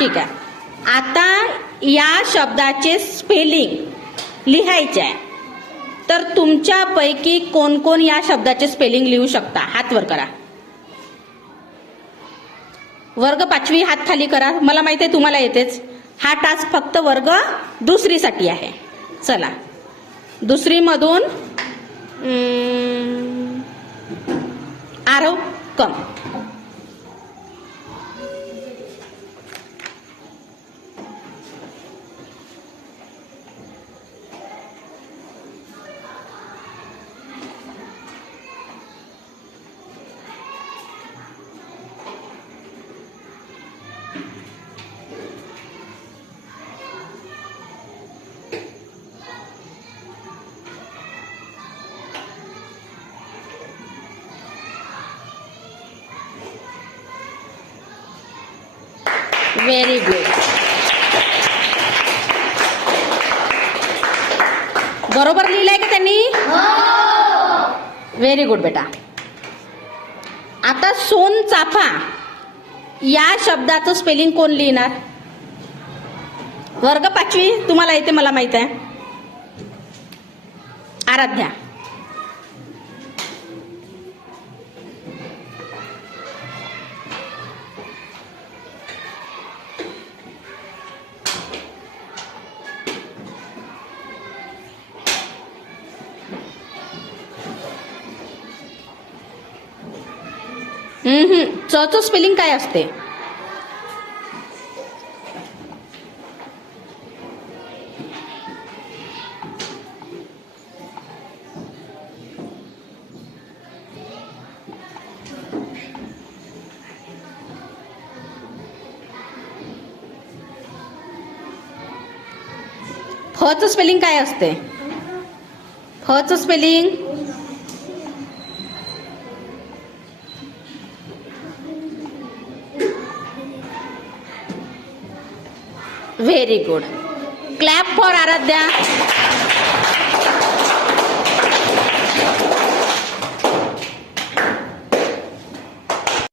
ठीक आहे. आता या शब्दाचे स्पेलिंग लिहायचे आहे. तर तुमच्यापैकी कोण कोण या शब्दाचे स्पेलिंग लिहू शकता? हात वर करा. वर्ग 5वी हात खाली करा. मला माहिती आहे तुम्हाला येतेच. हा टास्क फक्त वर्ग 2री साठी आहे. चला, 2री मधून आरव कम. Very good. बरोबर लिहिलंय का त्यांनी? व्हेरी गुड बेटा. आता सोन चाफा या शब्दाचं स्पेलिंग कोण लिहिणार? वर्ग 5वी तुम्हाला येते मला माहित आहे. आराध्या. चं स्पेलिंग काय असते? फचं स्पेलिंग काय असते? फचं spelling very good. Clap for Aaradhya.